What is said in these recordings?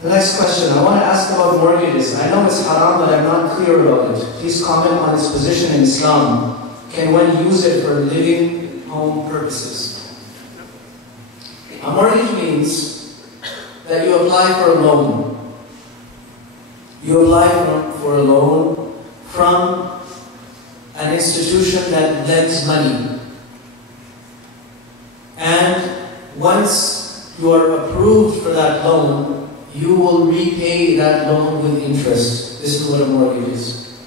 The next question, I want to ask about mortgages. I know it's haram, but I'm not clear about it. Please comment on its position in Islam. Can one use it for living home purposes? A mortgage means that you apply for a loan. You apply for a loan from an institution that lends money. And once you are approved for that loan, you will repay that loan with interest. This is what a mortgage is.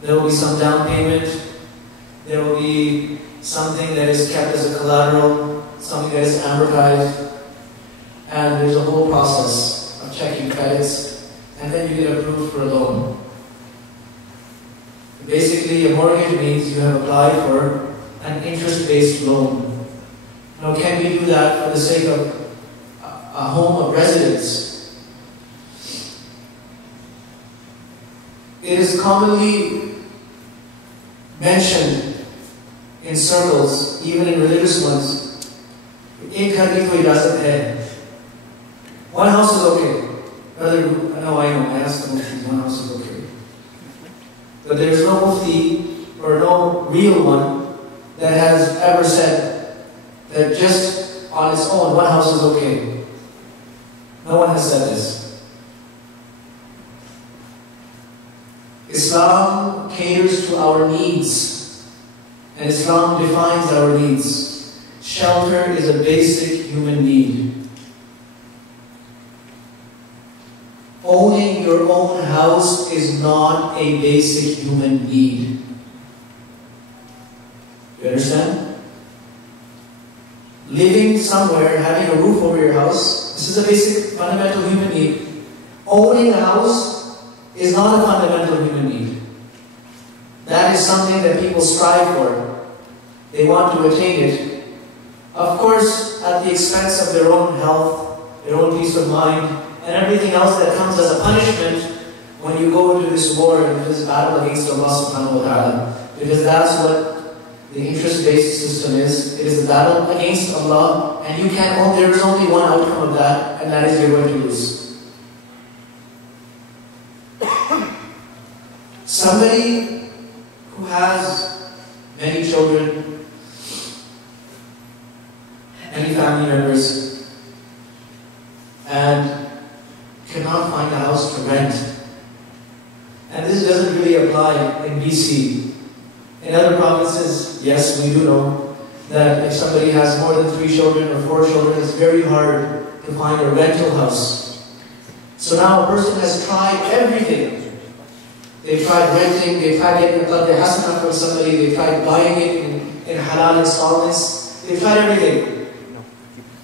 There will be some down payment. There will be something that is kept as a collateral, something that is amortized. And there's a whole process of checking credits. And then you get approved for a loan. Basically, a mortgage means you have applied for an interest-based loan. Now, can we do that for the sake of a home of residence? It is commonly mentioned in circles, even in religious ones, one house is okay. I asked the Mufti, one house is okay. But there is no Mufti or no real one that has ever said that just on its own, one house is okay. No one has said this. Islam caters to our needs, and Islam defines our needs. Shelter is a basic human need. Owning your own house is not a basic human need. You understand? Living somewhere, having a roof over your house, this is a basic, fundamental human need. Owning a house is not a fundamental human need. That is something that people strive for. They want to attain it. Of course, at the expense of their own health, their own peace of mind, and everything else that comes as a punishment when you go into this war and this battle against Allah subhanahu wa ta'ala. Because that's what the interest-based system is. It is a battle against Allah, and there is only one outcome of that, and that is you're going to lose. Somebody who has many children, many family members, and cannot find a house to rent. And this doesn't really apply in BC. In other provinces, yes, we do know that if somebody has more than 3 children or 4 children, it's very hard to find a rental house. So now a person has tried everything. They've tried renting, they've tried getting a qadr hasana from somebody, they've tried buying it in halal installments, they've tried everything.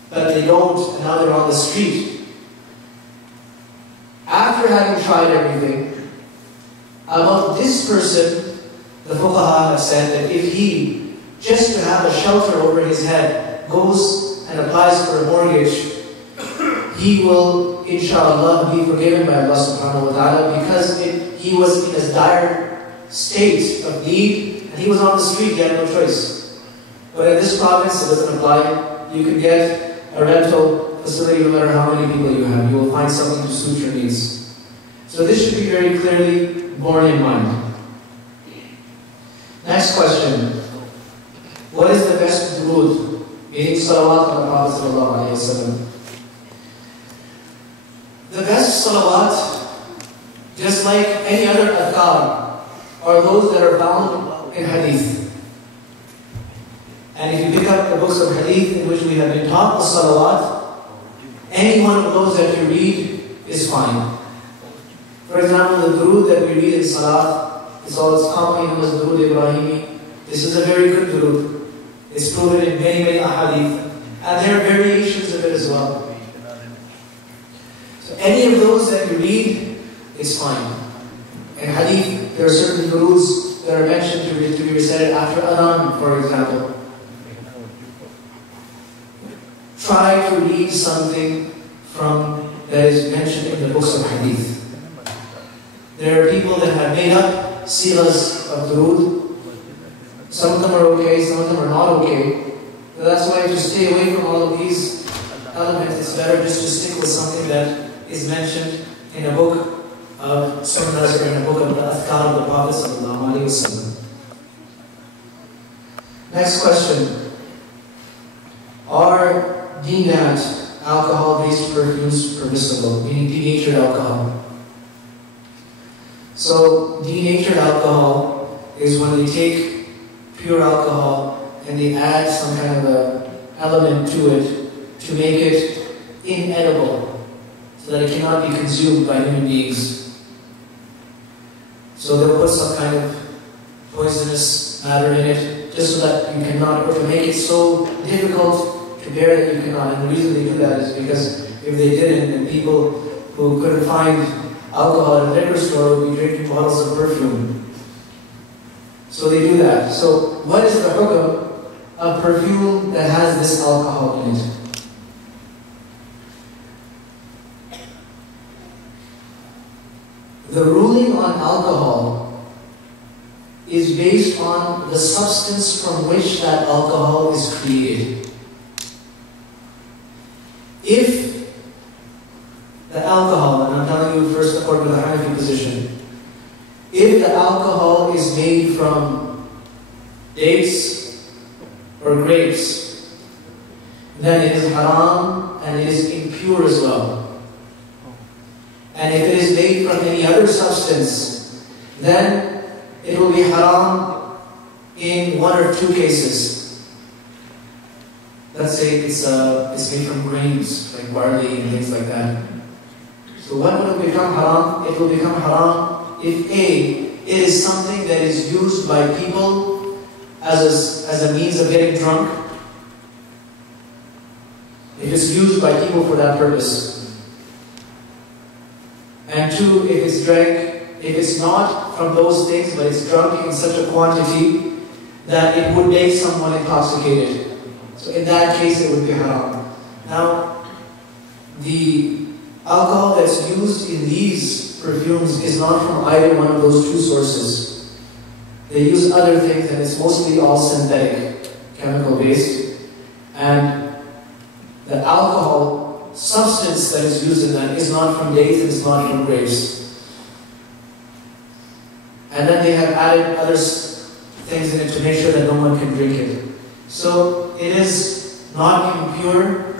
But they don't, and now they're on the street. After having tried everything, about this person, the fuqaha have said that if he, just to have a shelter over his head, goes and applies for a mortgage, he will, inshallah, be forgiven by Allah subhanahu wa ta'ala because he was in a dire state of need and he was on the street, he had no choice. But in this province, it doesn't apply. You can get a rental facility no matter how many people you have. You will find something to suit your needs. So this should be very clearly borne in mind. Next question. What is the best durood? Meaning salawat on the Prophet sallallahu alayhi wa sallam. The best salawat, just like any other adhkar, are those that are found in hadith. And if you pick up the books of hadith in which we have been taught the salawat, any one of those that you read is fine. For example, the durood that we read in salat is commonly known as durood Ibrahimi. This is a very good durood. It's proven in many, many ahadith. And there are variations of it as well. So any of those that you read is fine. In hadith, there are certain duroods that are mentioned to be recited after adhan, for example. Try to read something that is mentioned in the books of hadith. There are people that have made up sighas of durood. Some of them are okay, some of them are not okay. So that's why to stay away from all of these element, it's better just to stick with something that is mentioned in a book of sunnahs or in a book of the Adhkar of the Prophet sallallahu alaihi wasallam. Next question. Are denat, alcohol-based perfumes, permissible? Meaning denatured alcohol. So, denatured alcohol is when they take pure alcohol and they add some kind of a element to it to make it inedible so that it cannot be consumed by human beings. So they'll put some kind of poisonous matter in it just so that you cannot, or to make it so difficult to bear that you cannot. And the reason they do that is because if they didn't, then people who couldn't find alcohol at a liquor store would be drinking bottles of perfume. So they do that. So what is the hukam of perfume that has this alcohol in it? The ruling on alcohol is based on the substance from which that alcohol is created. If the alcohol, and I'm telling you first according to the Hanafi position, if the alcohol is made from dates or grapes, then it is haram and it is impure as well. And if it is made from any other substance, then it will be haram in one or two cases. Let's say it's made from grains, like barley and things like that. So when will it become haram? It will become haram if A, it is something that is used by people as a means of getting drunk. It is used by people for that purpose. And two, if it's drank, if it's not from those things, but it's drunk in such a quantity that it would make someone intoxicated. So in that case, it would be haram. Now, the alcohol that's used in these perfumes is not from either one of those two sources. They use other things, and it's mostly all synthetic, chemical-based. And the alcohol substance that is used in that is not from dates and it's not from grapes. And then they have added other things in it to make sure that no one can drink it. So it is not impure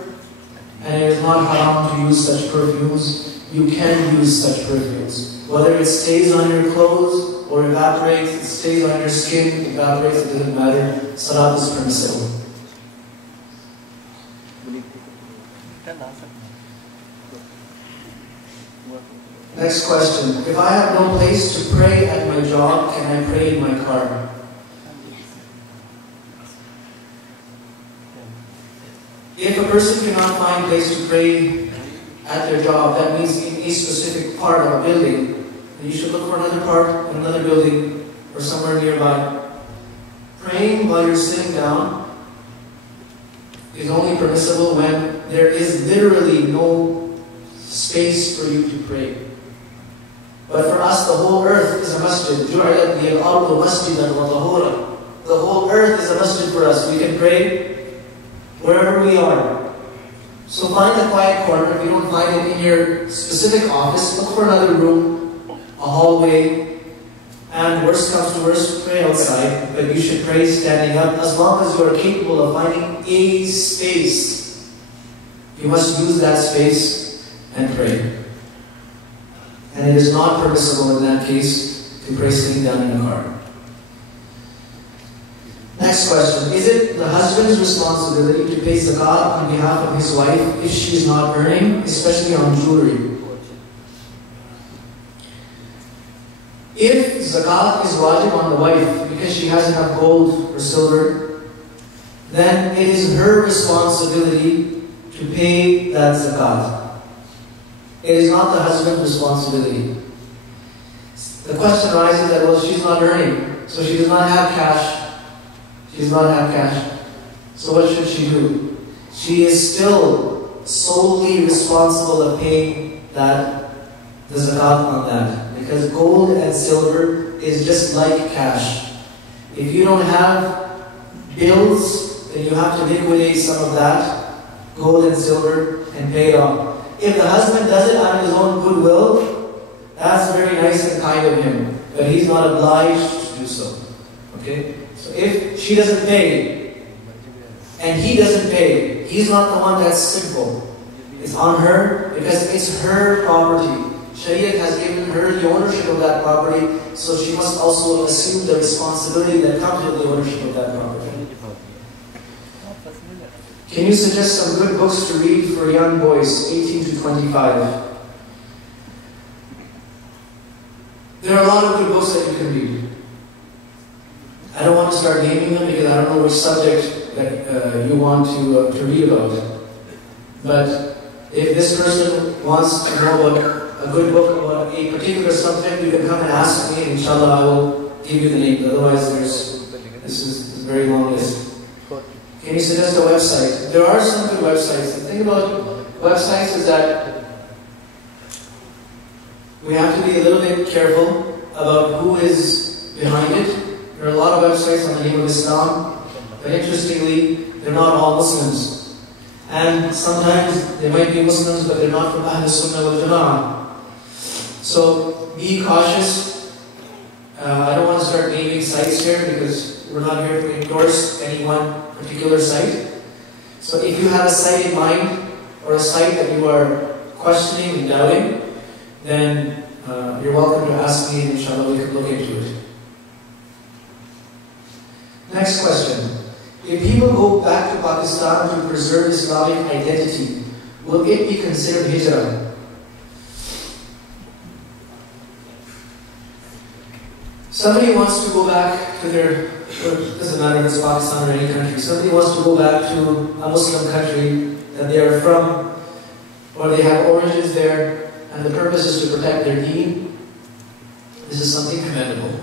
and it is not haram to use such perfumes. You can use such perfumes. Whether it stays on your clothes or evaporates, it stays on your skin, evaporates, it doesn't matter. Salat is permissible. Next question. If I have no place to pray at my job, can I pray in my car? If a person cannot find a place to pray at their job, that means in a specific part of a building, then you should look for another part in another building or somewhere nearby. Praying while you're sitting down is only permissible when there is literally no space for you to pray. But for us, the whole earth is a masjid. The whole earth is a masjid for us. We can pray wherever we are. So find a quiet corner. If you don't find it in your specific office, look for another room, a hallway, and worst comes to worst, pray outside. But you should pray standing up as long as you are capable of finding a space. You must use that space and pray. And it is not permissible in that case to pray sitting down in a car. Next question. Is it the husband's responsibility to pay zakat on behalf of his wife if she is not earning, especially on jewelry? If zakat is wajib on the wife because she has enough gold or silver, then it is her responsibility to pay that zakat. It is not the husband's responsibility. The question arises that, well, she's not earning, so she does not have cash. She does not have cash. So what should she do? She is still solely responsible of paying the zakat on that. Because gold and silver is just like cash. If you don't have bills, then you have to liquidate some of that gold and silver and pay it off. If the husband does it out of his own goodwill, that's very nice and kind of him, but he's not obliged to do so. Okay? So if she doesn't pay, and he doesn't pay, he's not the one that's sinful. It's on her, because it's her property. Sharia has given her the ownership of that property, so she must also assume the responsibility that comes with the ownership of that property. Can you suggest some good books to read for young boys, 18 to 25? There are a lot of good books that you can read. I don't want to start naming them because I don't know which subject that you want to read about. But if this person wants to know about a good book about a particular subject, you can come and ask me, and inshallah I will give you the name. Otherwise, this is a very long list. Can you suggest a website? There are some good websites. The thing about websites is that we have to be a little bit careful about who is behind it. There are a lot of websites on the name of Islam, but interestingly, they're not all Muslims. And sometimes they might be Muslims, but they're not from Ahl Sunnah wal Jama'ah. So be cautious. I don't want to start naming sites here because we're not here to endorse any one particular site. So if you have a site in mind, or a site that you are questioning and doubting, then you're welcome to ask me, and inshallah we can look into it. Next question. If people go back to Pakistan to preserve Islamic identity, will it be considered hijrah? Somebody wants to go back to their, it doesn't matter if it's Pakistan or any country, somebody wants to go back to a Muslim country that they are from, or they have origins there, and the purpose is to protect their deen. This is something commendable.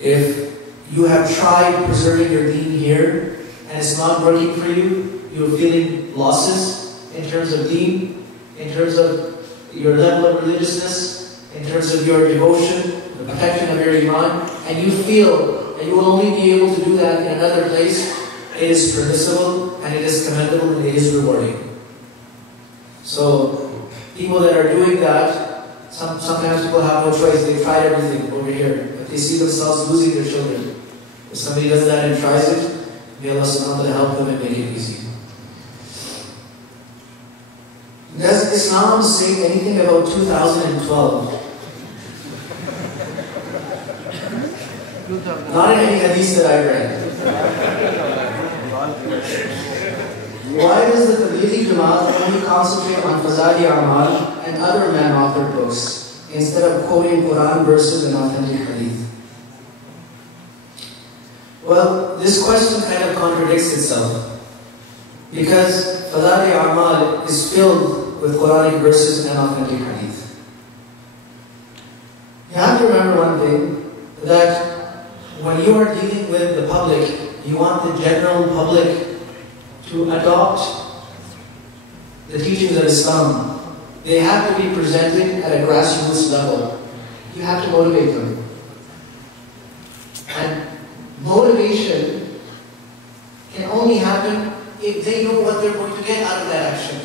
If you have tried preserving your deen here, and it's not working for you, you're feeling losses in terms of deen, in terms of your level of religiousness, in terms of your devotion, the protection of your iman, and you feel that you will only be able to do that in another place, it is permissible, and it is commendable, and it is rewarding. So, people that are doing that, sometimes people have no choice. They've tried everything over here, but they see themselves losing their children. If somebody does that and tries it, may Allah subhanahu wa ta'ala help them and make it easy. Does Islam say anything about 2012? Not in any hadith that I read. Why does the Tablighi Jamaat only concentrate on Fazali Amal and other man-authored books, instead of quoting Quran verses and authentic hadith? Well, this question kind of contradicts itself, because Fazali Amal is filled with Quranic verses and authentic hadith. You have to remember one thing, that when you are dealing with the public, you want the general public to adopt the teachings of Islam. They have to be presented at a grassroots level. You have to motivate them. And motivation can only happen if they know what they're going to get out of that action.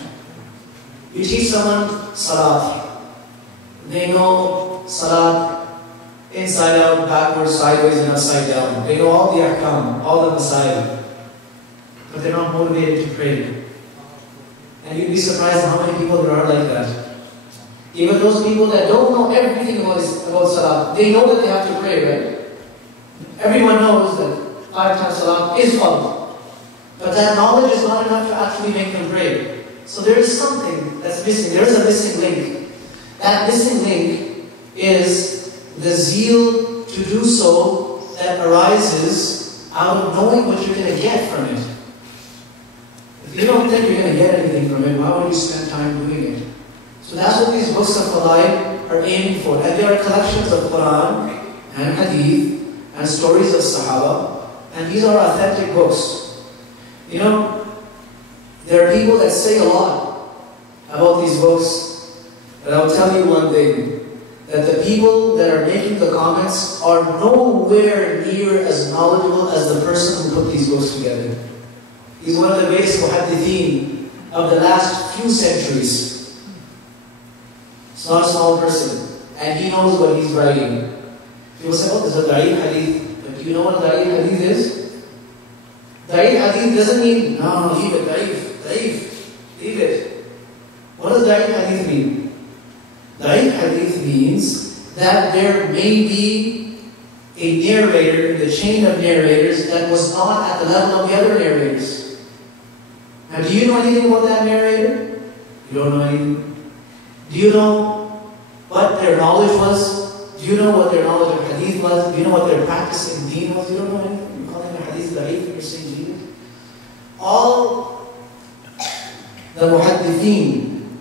You teach someone Salat. They know Salat inside out, backwards, sideways, and upside down. They know all the ahkam, all the masail. But they're not motivated to pray. And you'd be surprised how many people there are like that. Even those people that don't know everything about Salat, they know that they have to pray, right? Everyone knows that 5 times Salat is fard. But that knowledge is not enough to actually make them pray. So there is something that's missing. There is a missing link. That missing link is the zeal to do so that arises out of knowing what you're going to get from it. If you don't think you're going to get anything from it, why would you spend time doing it? So that's what these books of Fadail are aiming for. And they are collections of Quran and Hadith and stories of Sahaba. And these are authentic books. You know, there are people that say a lot about these books, but I'll tell you one thing. That the people that are making the comments are nowhere near as knowledgeable as the person who put these books together. He's one of the greatest muhaddithin of the last few centuries. He's not a small person. And he knows what he's writing. People say, oh, there's a da'if hadith. But do you know what da'if hadith is? Da'if hadith doesn't mean, no, leave it, da'if, leave it. What does da'if hadith mean? Da'if hadith means that there may be a narrator in the chain of narrators that was not at the level of the other narrators. Now, do you know anything about that narrator? You don't know anything. Do you know what their knowledge was? Do you know what their knowledge of hadith was? Do you know what their practice in deen was? You don't know anything. You're calling a hadith da'if and you're saying deen. All the muhaddithin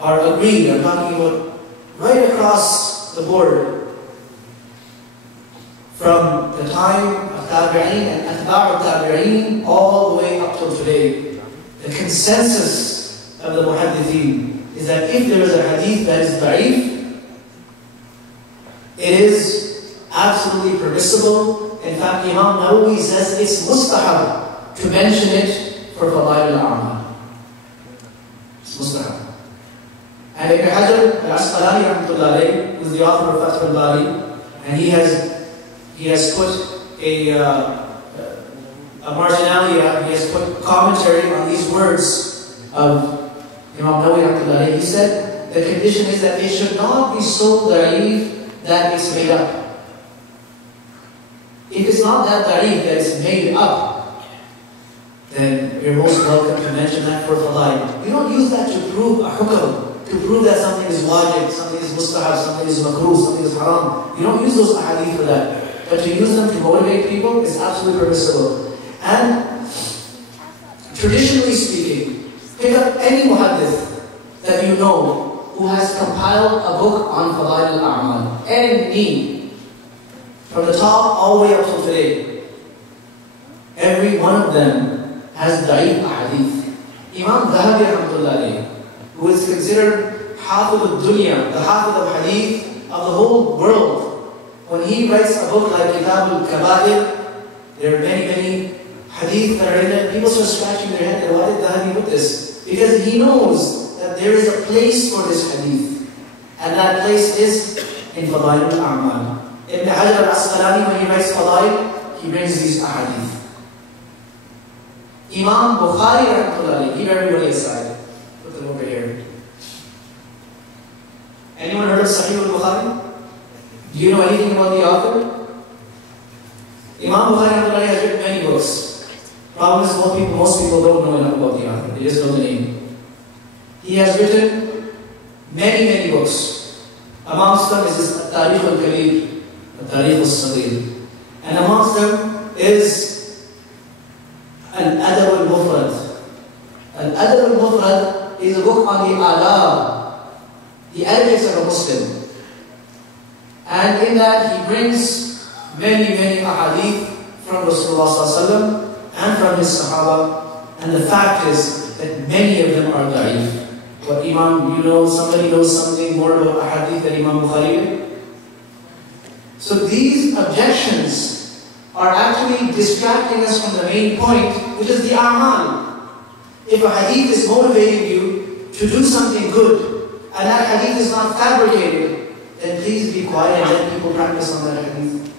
are agreed. I'm talking about right across the board. From the time of Tabi'een and Atba' Tabi'een all the way up till today. The consensus of the muhaddithin is that if there is a hadith that is da'if, it is absolutely permissible. In fact, Imam Nawawi says it's mustahab to mention it for fadail al-a'mal. It's mustahab. And Ibn Hajar al-Asqalani rahmatullah alayhi, who is the author of Fath al-Bari, and he has put a marginalia, he has put commentary on these words of Imam Nawawi rahmatullah alayhi. He said the condition is that it should not be so da'if that it's made up. If it's not that da'if that it's made up, then you're most welcome to mention that for fadail. You don't use that to prove a hukm, to prove that something is wajib, something is mustahab, something is makruh, something is haram. You don't use those ahadith for that. But to use them to motivate people is absolutely permissible. And traditionally speaking, pick up any muhaddith that you know who has compiled a book on fadail al-a'mal. Any. From the top all the way up till today. Every one of them has da'if ahadith. Imam Dhahabi rahmatullah alayhi, who is considered Hafid al-Dunya, the Hafid of hadith of the whole world. When he writes a book like Kitab al-Kaba'ir, there are many hadith that are in it. People start scratching their head, why did Dhahabi put this? Because he knows that there is a place for this hadith. And that place is in Fadail al-A'mal. Ibn Hajar al-Asqalani, when he writes Fadail, he brings these ahadith. Imam Bukhari rahmatullah, keep everybody aside. Put them over here. Anyone heard of Sahih al-Bukhari? Do you know anything about the author? Imam Bukhari has written many books. Problem is most people don't know enough about the author. They just know the name. He has written many books. Amongst them is his Tarikh al-Kabir, Tarikh al-Saghir. And amongst them is Al-Adab al-Mufrad. Al-Adab al-Mufrad is a book on the adab, the etiquettes of a Muslim. And in that he brings many ahadith from Rasulullah ﷺ and from his Sahaba. And the fact is that many of them are da'if. But Imam, somebody knows something more about ahadith than Imam Bukhari did? So these objections are actually distracting us from the main point, which is the a'mal. If a hadith is motivating you to do something good, and that hadith is not fabricated, then please be quiet and let people practice on that hadith.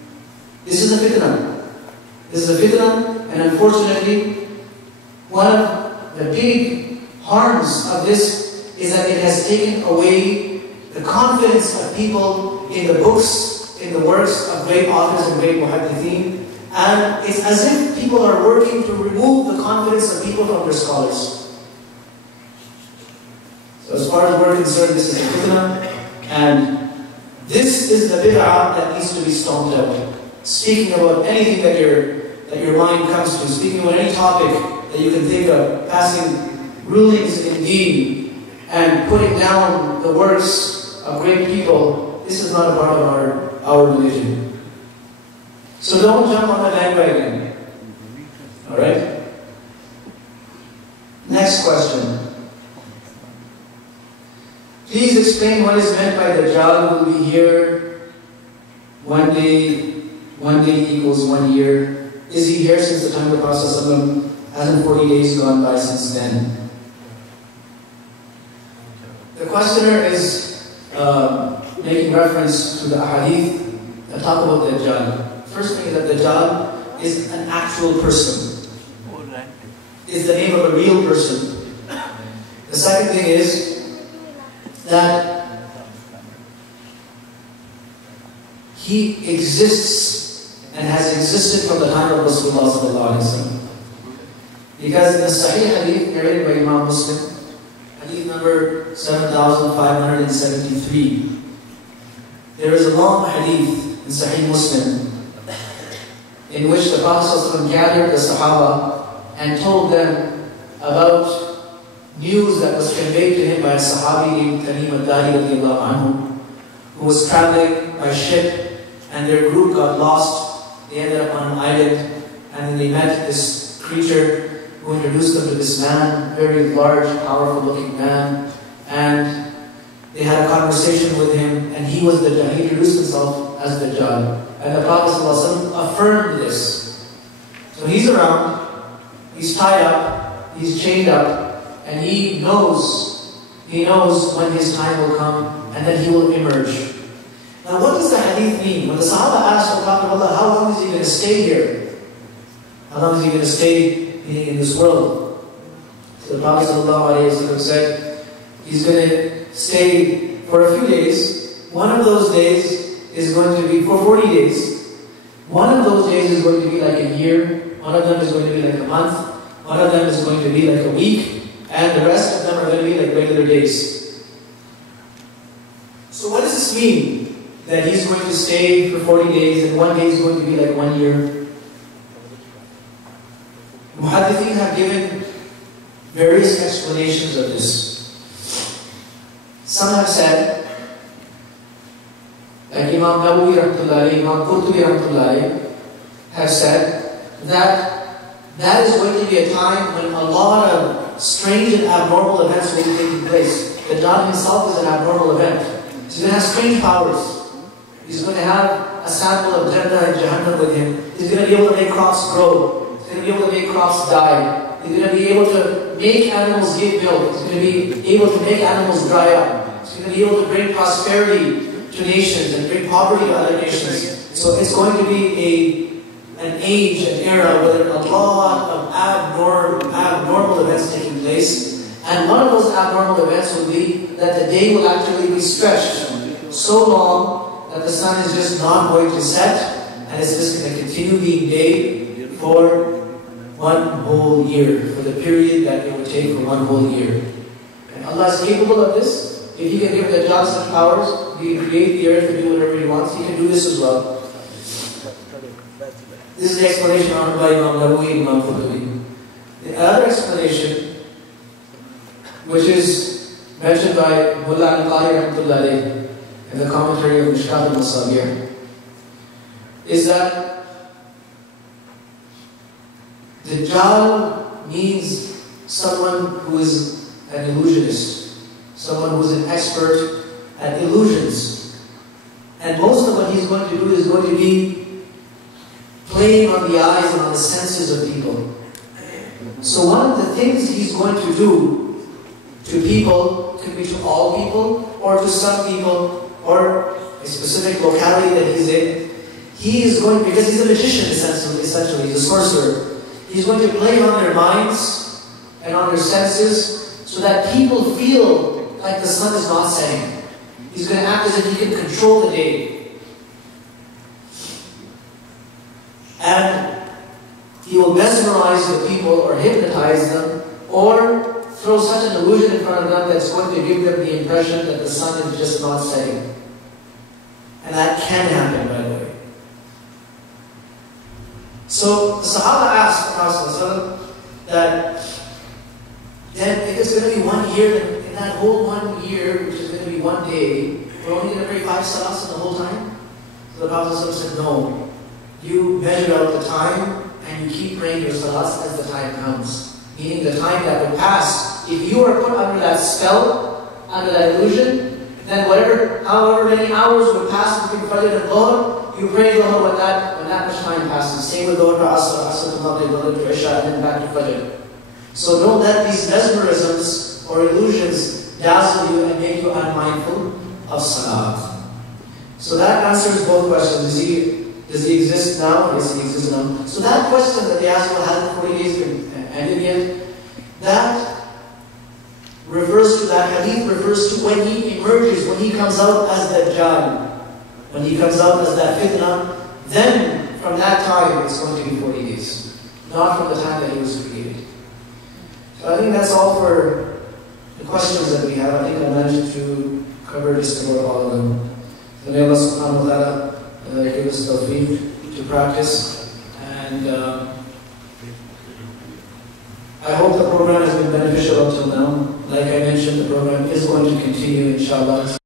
This is a fitna. This is a fitna, and unfortunately, one of the big harms of this is that it has taken away the confidence of people in the books, in the works of great authors and great muhaddithin, and it's as if people are working to remove the confidence of people from their scholars. So as far as we're concerned, this is a fitna, and this is the bid'ah that needs to be stomped out. Speaking about anything that your mind comes to, speaking about any topic that you can think of, passing rulings in deen, and putting down the works of great people, this is not a part of our religion. So don't jump on the bandwagon. Alright? Next question. Please explain what is meant by Dajjal will be here one day equals 1 year. Is he here since the time of the Prophet ﷺ? Hasn't 40 days gone by since then? The questioner is making reference to the ahadith that talk about Dajjal. First thing is that Dajjal is an actual person. Is the name of a real person. The second thing is that he exists and has existed from the time of Rasulullah sallallahu alaihi wasallam. Because in the Sahih Hadith narrated by Imam Muslim, Hadith number 7573, there is a long Hadith in Sahih Muslim in which the Prophet ﷺ gathered the Sahaba and told them about news that was conveyed to him by a Sahabi named Tamim al-Dari radiallahu anhu, who was traveling by ship and their group got lost. They ended up on an island and then they met this creature who introduced them to this man, very large, powerful looking man, and they had a conversation with him, and he introduced himself as Dajjal. And the Prophet ﷺ affirmed this. So he's around, he's tied up, he's chained up, and he knows when his time will come, and then he will emerge. Now what does the hadith mean? When the Sahaba asked the Prophet, how long is he going to stay here? How long is he going to stay in this world? So the Prophet ﷺ said, he's going to stay for a few days. One of those days is going to be for 40 days. One of those days is going to be like a year. One of them is going to be like a month. One of them is going to be like a week. And the rest of them are going to be like regular days. So what does this mean? That he's going to stay for 40 days and one day is going to be like 1 year? Muhaddithin have given various explanations of this. Some have said, like Imam Nawawi rahmatullahi, Imam Qurtubi rahmatullahi, have said that is going to be a time when a lot of strange and abnormal events will be taking place. The Dajjal himself is an abnormal event. He's going to have strange powers. He's going to have a sample of Jannah and Jahannam with him. He's going to be able to make crops grow. He's going to be able to make crops die. He's going to be able to make animals give milk. He's going to be able to make animals dry up. He's going to be able to bring prosperity to nations and bring poverty to other nations. So it's going to be an age, an era where a lot of abnormal events taking place. And one of those abnormal events will be that the day will actually be stretched so long that the sun is just not going to set, and it's just going to continue being day for 1 whole year, for the period that it would take for 1 whole year. And Allah is capable of this. If He can give the Dajjal such powers, He can create the earth and do whatever He wants, He can do this as well. This is the explanation offered by Imam Nawawi and Imam Qurtubi. The other explanation, which is mentioned by Mullah al-Qari rahmatullahi in the commentary of Mishkat al-Masabir, is that Dajjal means someone who is an illusionist, someone who is an expert at illusions. And most of what he's going to do is going to be playing on the eyes and on the senses of people. So one of the things he's going to do to people, could be to all people, or to some people, or a specific locality that he's in, he is going, because he's a magician essentially, he's a sorcerer, he's going to play on their minds and on their senses so that people feel like the sun is not setting. He's going to act as if he can control the day. And he will mesmerize the people or hypnotize them or throw such an illusion in front of them that's going to give them the impression that the sun is just not setting. And that can happen, by the way. So the Sahaba asked the Prophet that then if it's going to be 1 year, in that whole 1 year, which is going to be 1 day, we're only going to pray 5 salats in the whole time? So the Prophet said, no. You measure out the time and you keep praying your salats as the time comes. Meaning the time that will pass. If you are put under that spell, under that illusion, then however many hours would pass between Fajr and Dhuhr, you pray Dhuhr when that much time passes. Same with Dhuhr to Asr, Asr to Maghrib, Maghrib to Isha, and then back to Fajr. So don't let these mesmerisms or illusions dazzle you and make you unmindful of Salat. So that answers both questions. Does he exist now? Yes, he exists now. So that question that they asked, well, hasn't 40 days been ended yet? That hadith refers to when he emerges, when he comes out as Dajjal. When he comes out as that fitna, then from that time it's going to be 40 days. Not from the time that he was created. So I think that's all for the questions that we have. I think I managed to cover just about all of them. So may Allah subhanahu wa ta'ala give us tawfiq to practice. And I hope the program has been beneficial up till now. Like I mentioned, the program is going to continue, inshallah.